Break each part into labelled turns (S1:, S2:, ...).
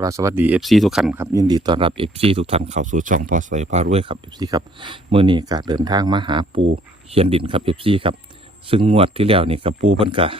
S1: ครับสวัสดี FC ทุกท่านครับยินดีต้อนรับ FC ทุกท่านเข้าสู่ช่องพอสวยพารวยครับ FC ครับเมื่อนี้ก็เดินทางมาหาปูเขียนดินครับ FC ครับซึ่งงวดที่แล้วนี่กับปูเพิ่นก็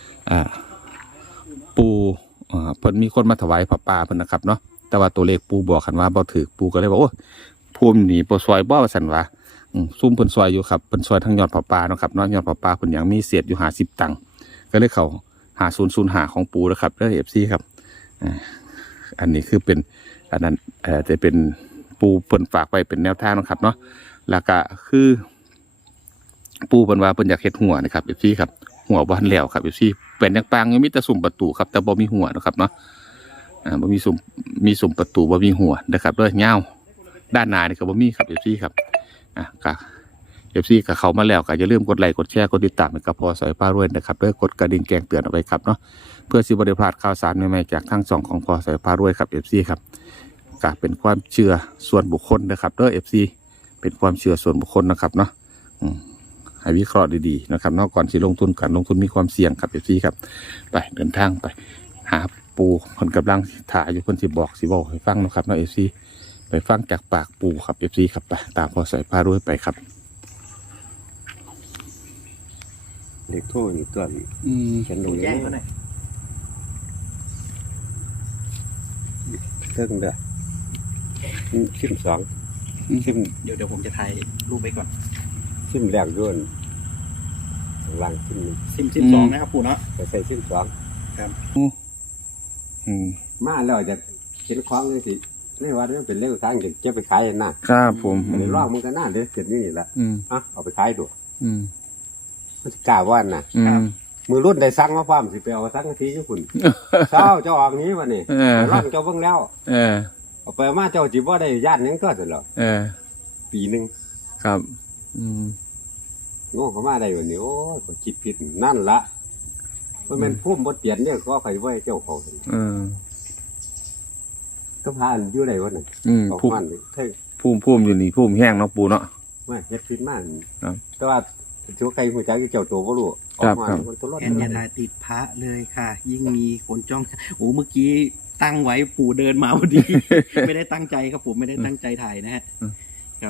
S1: ปูเพิ่นมีคนมาถวายผ้าป่าเพิ่นนะครับเนาะแต่ว่าตัวเลขปูบอกกันว่าบ่ถูกปูก็เลยบอกโอ้ภูมิหนีบ่ซอยบ่ว่าซั่นว่าซุ่มเพิ่นซอยอยู่ครับเพิ่นซอยทั้งยอดผ้าป่าเนาะครับเนาะยอดผ้าป่าเพิ่นยังมีเศษอยู่50ตังค์ก็เลยเข้า5005ของปูนะครับเด้อ FC ครับอันนี้คือเป็นอันนั้นจะเป็นปูเพิ่นฝากไว้เป็นแนวทางนะครับเนาะแล้วก็คือปูเพิ่นว่าเพิ่นอยากเฮ็ดหัวนะครับเอฟซีครับหัวบ่ทันแล้วครับเอฟซีเป็นยังปางยังมีแต่สุ่มประตูครับแต่บ่มีหัวนะครับเนาะบ่มีสุ่มประตูบ่มีหัวนะครับเด้อยาวด้านหน้านี่ก็บ่มีครับเอฟซีครับก็เอฟซีก็เข้ามาแล้วก็อย่าลืมกดไลค์กดแชร์กดติดตามให้กับพอสวยพารวยนะครับเด้อกดกระดิ่งแจ้งเตือนเอาไว้ครับเนาะเพื่อสิบ่ได้พลาดข่าวสารใหม่ๆจากทางช่องของพอสวยพารวยครับ FC ครับก็เป็นความเชื่อส่วนบุคคลนะครับเด้อ FC เป็นความเชื่อส่วนบุคคลนะครับเนาะให้วิเคราะห์ดีๆนะครับเนาะก่อนสิลงทุนกันลงทุนมีความเสี่ยงครับ FC ครับไปเดินทางไปหาปูคนกำลังถ่ายอยู่คนสิบอกให้ฟังนะครับเนาะ FC ไปฟังจากปากปูครับ FC ครับไปตามพอสวยพารวยไปครับ
S2: เด็กโทษนี่ตัวฉันลงแจ้งเขาหน่อยเทิงเด้อ12
S3: เดี๋ยวผมจะถ่ายรูปไว้ก่อน
S2: ซิมแรกด้วยหลังซิม
S3: 12นะครับปู่เนาะ
S2: ไปใส่ซิม2
S3: ครับ
S2: มาแล้วจะเห็นของเลยสิในวัดมันเป็นเรื่องทางจะเก็บไปขายนะครับ
S1: ผม
S2: เดี๋ยวลอกมันก็น่าเดี๋ยวเสร็จนี่แหละเอาไปขายดูมันกล้าว่านน่ะมือรุ่นได้สั่งมาพร้อมสิไปเอาสั่งทีญี่ปุ่นเช้าเจ้าออกนี้วันนี้ร่างเจ้าเบิ่งแล้วเอาไปมาเจ้าจีบว่าได้ญาติยังก็เสร็จแล้วปีหนึ่ง
S1: ครับ
S2: โง่เขามาได้วันนี้โอ้ก็คิดผิดนั่นละมันเป็นพุ่มบดเตียนเนี่ยก็ใครไว้เจ้าเขาก็พานอยู่ไหนวันนั้น
S1: พุ่มอยู่นี่พุ่มแห้งเนาะปูเนาะ
S2: ไม่เฮ็ดผิดมากแต่ว่าถือว่าใครหัวใจเจ้าตัวก็รู้ออกมาคนตัวรถ
S3: แอนอย่าถ่ายติดพระเลยค่ะยิ่งมีคนจ้องโอ้เมื่อกี้ตั้งไว้ปู่เดินมาพอดีไม่ได้ตั้งใจครับปู่ไม่ได้ตั้งใจถ่ายนะฮะครับ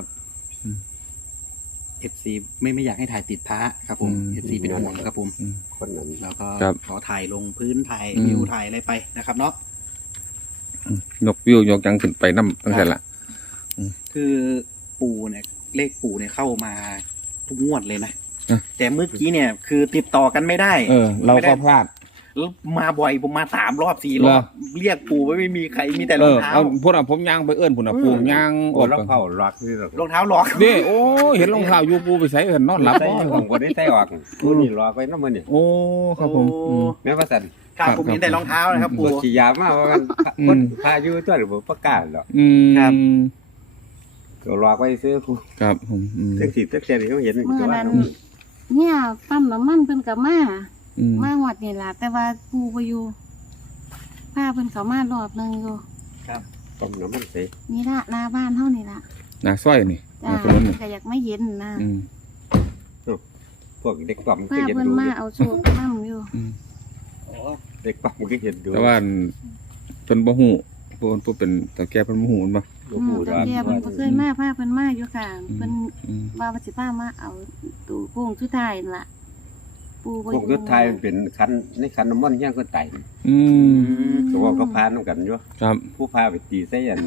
S3: FC ไม่อยากให้ถ่ายติดพระครับผม FC เป็นห่วงครับผม
S2: คนนั้น
S3: แล้วก็ขอถ่ายลงพื้นถ่ายวิวถ่ายอะไรไปนะครับเนาะ
S1: ยกวิวยกยังขึ้นไปน้ำตั้งแต่ละ
S3: คือปู่เนี่ยเลขปู่เนี่ยเข้ามาทุกงวดเลยนะแต่เมื่อกี้เนี่ยคือติดต่อกันไม่ได้
S1: เราก็พลาด
S3: แล้วมาบ่อยผมมา3 รอบ 4 รอบเรียกปู่ไม่มีใครมีแต่รองเท้า
S1: พวกผมย่างไปปู่ย่าง
S2: รองเท้าล็อกนี่
S3: รองเท้าล็อก
S1: นี่โอ้เห็นรองเท้าอยู่ปู่ไปใส่เห็นนอนหลับ
S2: ผมก็ได้ใส่ออกปู่นี่ล็อกไว้น้ำมันนี่
S1: โอ้ครับผม
S2: แม่ภาษา
S3: ครับผมเห็นแต่รองเท้านะครับปู่
S2: ขี่ยามากว่าคนพายุตัวหรือประกาศหรอ
S3: ครับ
S2: ก็ล็อกไว้ซื้อปู่
S1: ครับผม
S2: เส้นสีเส้นเส้นนี่เขาเห็น
S4: เมื่อนั้นเนี่ยปั๊มน้ำมันเพิ่นกับมาหวัดนี่ล่ะแต่ว่าปูไปอยู่ผ้าเพิ่นเขามารอบนึงอยู่
S3: ครับ
S2: ปั๊มน้ำมันใส่
S4: นี่ละหน้าบ้านเท่านี่ละ
S1: หน้าซอยนี่
S4: จ้าก็อยากไม่เย็นนะ
S2: พวกเด็กปั๊ม
S4: ก็เห็นดูมาเอาโชคปั๊มอยู่
S2: เด็กปั๊มก็เห็นดู
S1: แต่ว่าเพิ่นบ่ฮู้เพิ่นเป็นตะแก่เพิ่นบ่ฮู้มันบ่
S4: ตะแก่เพิ่นเคยมาผ้าเพิ่นมาอยู่ค่ะเพิ่นว่าสิพามาเอาตู้โป่งสุดท้ายล่ะ
S2: พวกรถไทยเป็นคันในคันน้ำมันย่างก็ไต่ก็ว่าเขาพาน้ำกันอยู่ผู้พาไปตีใส่ยัน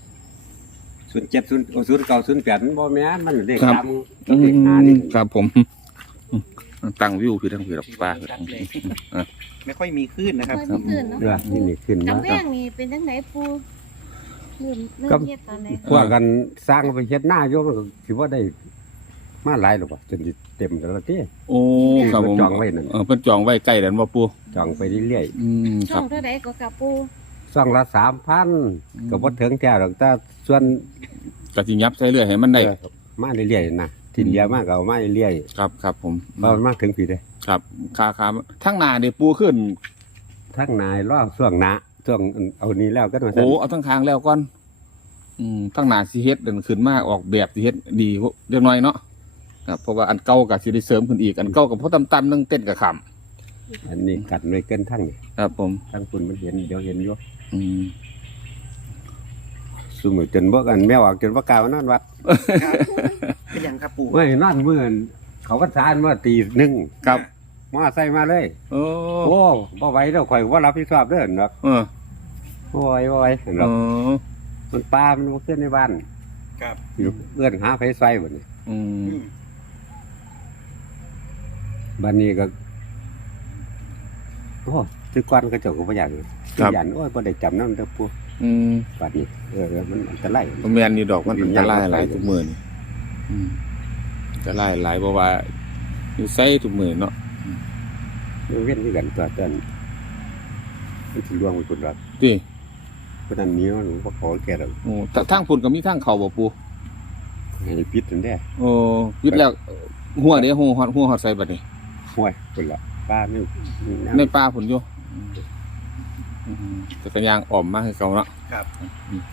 S2: 07 0908มันบ่แม่นมันเด็กตามเด็กหานี่
S1: ครับผมตั้งวิวคือทั้งคือป้า
S3: ไม่ค่อยมีขึ้นนะครับ
S2: นี่ขึ้น
S4: กำแพงนี่เป็นจังไหนปูเริ่มเฮ็ดตอนไหน
S2: พวกกันสร้างไปเฮ็ดหน้าโยมก็สิว่าได้มาหลายหรอกจนเต็มแล้วที่
S1: โอ้ครับผม
S2: จองไว้นั่น
S1: เพิ่นจองไว้ใกล้แล้วบ่ปู่
S2: จองไปเรื่อย
S4: ๆช่องเท่าใดก็กับปู่
S2: ช่องละ 3,000ก็บ่ถึงแท้ดอกแต่ส่วน
S1: ก็สิยับใส่เรื่อยให้มันได้
S2: มาเรื่อยๆนะที่เหลือมากก็เอามาเรื่อย
S1: ๆครับผม
S2: บ่มาถึงพี่เด้
S1: ครับค่าทั้งหน้านี่ปู่ขึ้น
S2: ทั้งนายรอบช่วงหน้าช่วงเอานี้แล้วก็มา
S1: โอ้เอาทั้งทางแล้วก่อนทั้งหน้าสิเฮ็ดเดินขึ้นมาออกแบบสิเฮ็ดดีเล็กน้อยเนาะครับเพราะว่าอันเก่ากับสิได้เสริมขึ้นอีกอันเก่ากับเพราะต่ำๆนึงเต้นกับขำ
S2: อันนี้กัดไม่เกินทั้งนี่
S1: ครับผม
S2: ทั้งคุณมันเห็นเดี๋ยวเห็นอยู่สมมุติจนบ่กันแมวออกจนบ่กล้ามานอนวัด
S3: ครับเป็นอย่างครับปู่
S2: เว้ยนอนมื้อนั้นเขาพรรษามาตีหนึ่ง
S1: ครับ
S2: มาใส่มาเลย
S1: โอ้
S2: โอ้บ่ไหวแล้วข่อยบ่รับผิดชอบเด้อเนาะ
S1: เออ
S2: บ่ไหวบ่ไหว
S1: เอ
S2: เนาะ
S1: อ
S2: มันปลามันบ่ขึ้นในบ้าน
S3: ครับ
S2: อยู่เอื้อนหาไฟใส่บัดนี้
S1: อืม
S2: บัดนี้ก็โอ้คือก่อนก็เจ้าก็บ่อยากยันโอ้ยบ่ได้จำนำเด้อปู่
S1: อืม
S2: บัดนี้มันอันตราย
S1: แม่นอยู่ดอกมันอันตรายหลายทุกมื้อนี่อืมอันตรายหลายเพราะว่าอยู่ไสทุกมื้อเนาะ
S2: มันเว้นคือกันตัวเต้นมันสิล่วงไปพุ่นว่า
S1: ติ
S2: เพราะนั้นนี้มันบ่ขอแก่ดอก
S1: โอ้แต่ทางพุ่นก็มีทางเข้าบ่ปู่
S2: ให้ปิดนั่นแหละ
S1: โอ้ยึดแล้วหัวเด้หัวฮอดใส่บัดนี้
S2: ห้วยพุ่นละป้านี่
S1: ในป่าพุ่นอยู่อืมแต่ก็ย่างอ้อมมาคือเก่าเนาะ
S3: ครับ
S1: อืม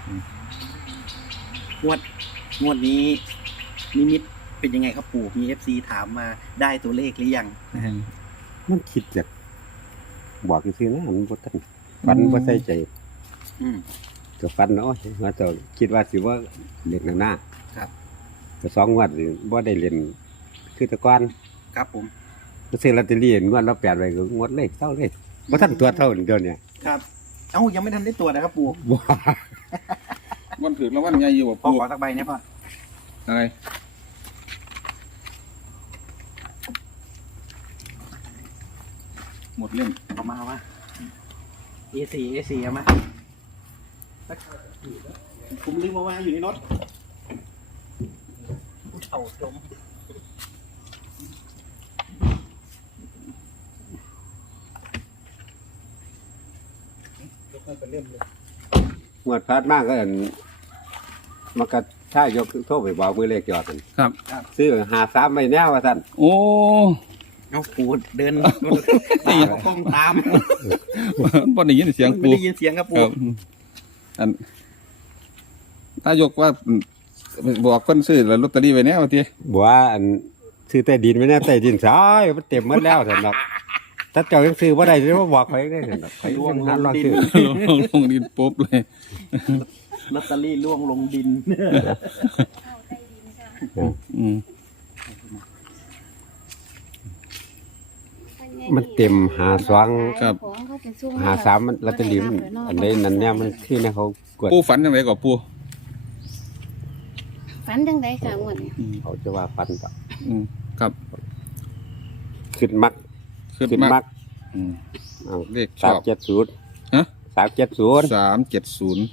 S3: งวดนี้นิมิตเป็นยังไงครับปู่มี FC ถามมาได้ตัวเลขหรือยังนะฮะ
S2: มันคิดจากบอกซื่อๆนะมันบ่ทันฟันบ่ใส่ใจ
S3: อืม
S2: ก็ฟันเนาะว่าจะคิดว่าสิว่าเล่นหน้า
S3: ครับ
S2: ก็2งวดนี่บ่ได้เล่นคือแตะก่อน
S3: ครับผม
S2: ก็ซื้อลอตเตอรี่งวดละ8ใบก็งวดเลยเท่าเลยบ่ทันตรวจเท่าเดี๋ยวนี้
S3: ครับเอ้ายังไม่ทันได้ตรวจนะครับปู่
S2: บ่
S1: วันถึงแล้ววันใหญ่อยู่บ่
S3: พ่อ
S1: ปู่
S3: ขอสักใบเนี่ยพ่อ
S1: อะไรหมดเล่ม
S3: เอามา A4 เอามาผมลืมมาวางอยู่ในรถเต่าจม
S2: งวดผ่านมาก็อันมันก็ถ้ายกโทรไปบอกมือเลขยอดนั่น
S1: ครับ
S2: ซื้อ53ใบแนวว่าซั่น
S1: โอ้
S3: เอาปูเดินกล้องตาม
S1: บ่ได้ยินเสียง
S3: ไม่
S1: ปู่
S3: ได้ยินเสียงครับ
S1: ค
S3: ปู
S1: รับอันถ้ายกว่าบอกเพิ่นซื้อลอตเตอรี่ไว้แน่ว่าติ
S2: บ่ว่าอันซื้อใต้ดินไว้แน่ใต้ดินซ้ายมันเต็มหมดแล้วซั่นดอกถ้าเจ้ายังซื้อบ่ได้สิมาบอกข่อยได้ซั่นดอกข่อยยังหาลองซื้อ
S1: ลงดินปุ๊บเลย
S3: ลอตเตอรี่ล่วงลงดิน
S1: อืม
S2: มันเต็ม52
S1: ครับ
S2: 53มันลอตเตอรี่มันอันใดนั้นเนี่ยมันคือเนี่ยเขากด
S1: ปู่ฝันจังไดก็ปู่
S4: ฝันจังไดค่ะงวดนี้
S2: เขาจะว่าฟันต่อ
S1: อืมครับ
S2: ขึ้นมัก
S1: ขึ้น
S2: ขึ้น
S1: มาก
S2: มัก
S1: อืม
S2: เอา
S1: เลขชอบ
S2: 370
S1: ฮะ
S2: 370
S1: 370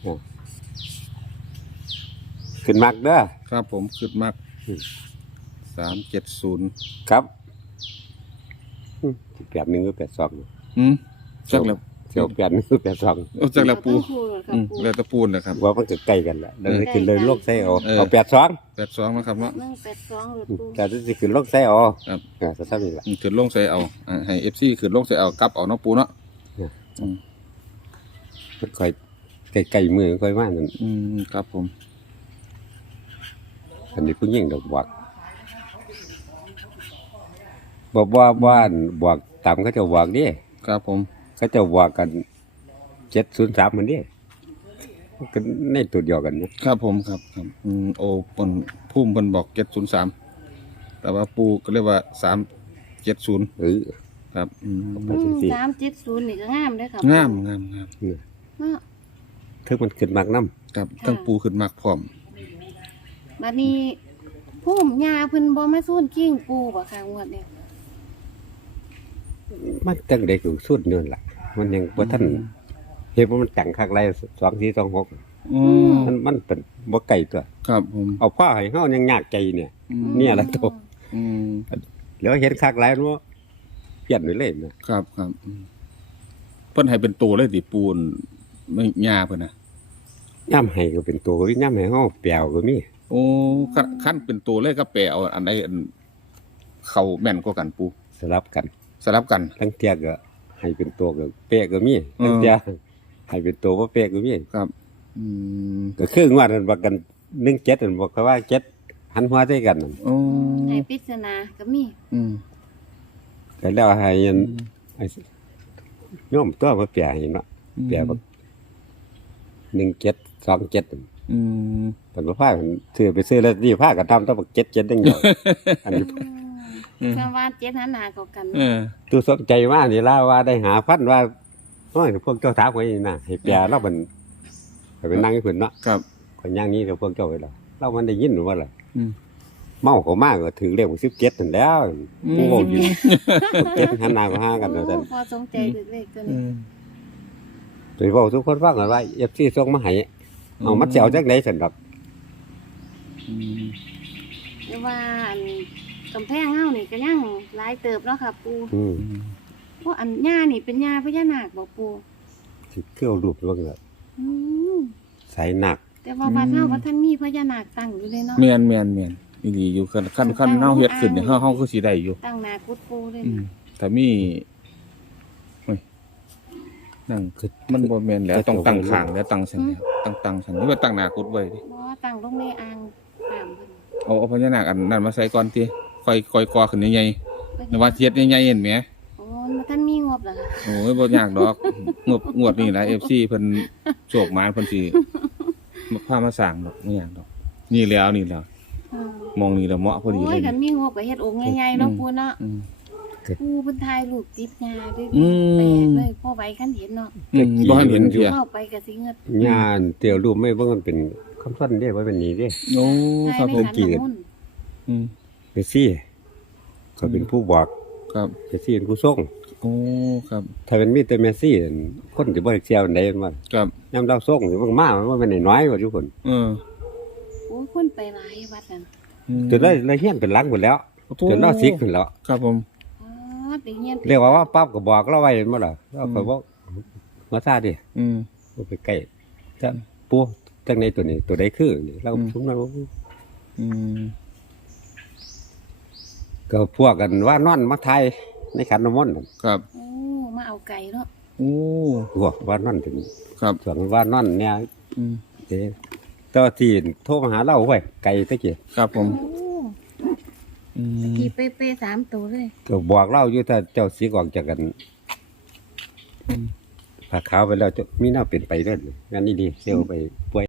S2: ขึ้นมักเด้อ
S1: ครับผมขึ้นมาก
S2: อืม
S1: 370
S2: ครับ81หรือ82
S1: อืมจักแล้ว
S2: เที่ยว81หรือ82
S1: โอ้จักแล้วปู่
S4: ค่ะ
S1: อืม
S4: ปู่
S1: แล้วแตะปูนนะครับ
S2: ว่ามันก็ใกล้กันแหละแล้วสิขึ้นเลยโลกไส้เอา
S1: เออ
S2: เอา82
S1: 82นะครับเนาะ
S4: 182หรือปู่
S2: แต่สิขึ้นโลกไส้เอา
S1: ครับ
S2: ซะซ้ำนี่ล่ะ
S1: อืมขึ้นลงใส่เอาให้ FC ขึ้นลงใส่เอากลับเอาเนาะปู่เนาะ
S2: เนี่ย
S1: อืม
S2: มันค่อยใกล้ๆมือค่อยมานั่น
S1: อืมครับผม
S2: อันนี้ผู้หญิงดอกบอกว่าบ้านบอกตามเขาเจะบอกดิ
S1: ครับผม
S2: เขาเจะบอกกัน703มันดิมันก็ในตัวเดียวกันนะครับ
S1: ผมครับอืมโอ้เพิ่นภูมิเพิ่นบอก703แต่ว่าปู่ก็เรียกว่า370
S2: เออ
S1: ครับอืม
S2: ไปจังซี่
S4: 370นี่ก็งามเด้อค่ะ
S1: งาม
S4: เนาะ
S2: ถึงมันขึ้นมากน้ำ
S1: ครับทั้งปูขึ้นมากพร้อม
S4: บัดนี้พุ่มยาเพิ่นบ่มาสู้กิ้งปูบ่ค่ะงวดนี้
S2: มันตั้งเด็กอยู่สุดเนินล่ะ มันยังบ่ทันเห็นว่ามันแต่งคักไร2426
S1: อืม
S2: มันเป็นบ่ไกลตัว
S1: ครับผม
S2: เอาผ้าให้เฮายังยากใจเนี่ย
S1: อืม
S2: เนี่ยละตัว
S1: อืม
S2: แล้วเห็นคักไรเนาะเปลี่ยนไปเลยนะครับ
S1: อืมเพิ่นให้เป็นตัวเลยติปูนไม่ยาเพิ่นน่ะ
S2: ย่ำให้ก็เป็นตัวก็มีย่ำให้เฮาแปลวก็มี
S1: โอ้ขั้นเป็นตัวเลยก็แปลเอาอันใดอันเข้าแม่นกว่ากันปู
S2: สลับกัน
S1: สลับกัน
S2: ทั้งเที่ยก็ให้เป็นตัวก็เป๊ะก็มี
S1: อืม
S2: ทั้งเที่ยให้เป็นตัวบ่เป๊ะก็มี
S1: ครับ อืม
S2: ก็คืองวดนั้นบอกกัน17นั่นบอกเขาว่า7หันหัวใส่กันนั่น
S1: โอ้
S4: ให้ปริศนาก็มี
S1: อืม
S2: ก็แล้วให้อันให้โยมตัวมาแปลให้เนาะแปลบัก 1727
S1: อืม
S2: เพิ่นบ่พากันซื้อไปซื้อแล้วนี่พากันทำต้อง77จังเดียวอันนี้
S4: เพื่อว่าเจ็ดหันหน้าเข้ากัน
S1: เออ
S2: ตัวสนใจมากนี่ล่ะว่าได้หาพันว่าโอ้ยพวกเจ้าถามไว้นี่นะให้แปลเราเป็นให้ไปนั่งให้เพิ่นเนาะ
S1: ครับ
S2: คนอย่างนี้เดี๋ยวพวกเจ้าไว้แล้วเรามันได้ยินหรือว่าล่ะ
S1: อืม
S2: เมาเขามากก็ถึงเลข17นั่นแล้วผู้เว้าอยู่17หันหน้ามาหากันว่าซั่น
S4: พอสนใจเลขตัว
S1: อื
S4: นี้
S1: ม
S2: ไปเว้าทุกคนฟังกันว่า FC ส่งมาให้เอามันสิเอาจักได๋ซั่นดอก
S1: อืม
S4: หรือว่าอันกำแพงเฮานี่ก็ยังหลายเติบเนาะค่ะปู
S2: อืม
S4: เพราะอันย่านี่เป็นย่าพญานาคบ่ปู
S2: สิเกี่ยวรูปเบิ่งแล้ว
S4: อืม
S2: สายหนัก
S4: แต่ว่าวัดเฮาบ่ทันมีพญานาคตั้งอยู่เลยเนาะ
S1: แม่นอีหลีอยู่คันเฮาเฮ็ดขึ้นเนี่ยเฮาคือสิได้อยู่
S4: ตั้งหน้ากุดปูเลย
S1: อืม
S4: นะ
S1: ถ้ามีโอ้ยนั่งคือมันบ่แม่นแล้วต้องตั้งข้างแล้วตั้งซั่นแล้วตั้งซั่นหรือว่าตั้งหน้ากดไว้ดิ
S4: บ่ตั้งลงในอ่างน้ำเพิ่น
S1: เอาพญานาคอันนั้นมาใส่ก่อนติค่อยก่อขึ้นใหญ่ๆแต่ว่าเฮ็ดใหญ่ๆเห็นไหม
S4: โอ้บ่ทันมีงบเหรอคะ
S1: โอ้ยบ่ยากดอก งวดนี้ล่ะ FC เพิ่นโชคหมานเพิ่นสิมาพามาสร้างดอกบ่ยากดอก นี่แล้ว
S4: อืม
S1: มองนี่แล้วเหมาะพอดี
S4: โอ้
S1: เลย ย
S4: คันมีงบก็เฮ็ดองค์ใหญ่ๆเนาะปูเนาะ
S1: อืม
S4: ปูเพิ่นถ่ายรูปติดงาด้วย
S1: อืม
S4: แปลกเลยพ่อไว้กันเห็นเนาะ
S1: บ่ทันเห็นเที่ย
S4: เข้าไปก็สิเงิด
S2: งานเตียวรูปไม่เบิ่งมันเป็นคำสั้นเด้ว่าเป็นนี้เด้
S1: โอ้ครับผม
S4: ถ่ายในขันน้ำมนต์
S1: อืม
S2: เมสซี่เขาเป็นผู้บอก
S1: ครับ
S2: เมสซี่เป็นผู้ส่ง
S1: โอ้ครับ
S2: ถ้าเป็นมีแต่เมสซี่นั่นคนสิบ่ได้เชื่ออันใดมันว่า
S1: ครับ
S2: ยามเราส่งสิเบิ่งมามันว่าเป็นน้อยๆว่าทุกคน
S1: เออ
S4: โอ้คนไปหลายวัดนั่น
S2: จนเลยเฮียนเป็นหลังหมดแล้วจนเราซิกขึ้นแล้ว
S1: ครับผม
S4: อ๋อไปเฮียน
S2: เรียกว่าปั๊บก็บอกเราไว้บ่ล่ะเราก็บอกมาซาดิ
S1: อืม
S2: บ่ไปใกล้จะปูจังไดตัวนี้ตัวใดคือนี่เรา
S1: อืม
S2: ชุมเรา
S1: อืม
S2: ก็พวกกันว่านอนมาไทยในขันน้ำมนต์นั่น
S1: ครับ
S4: โอ้มาเอาไก่เนาะ
S1: โอ้
S2: พวกว่านอนถึง
S1: ครับ
S2: ส่วนว่านอนเนี่ย
S1: อืม
S2: เด้แต่ว่าที่โทรมาหาเราไว้ไกลตะกี้
S1: ครับผม
S4: โอ้
S1: อืม
S4: กี่เป๊ะๆ3ตัวเลย
S2: ก็บอกเราอยู่ถ้าเจ้าสิออกจากกันผ้าขาวไปแล้วจะมีหน้าเป็นไปเด้องั้นนี่ดีเซลไปป่วย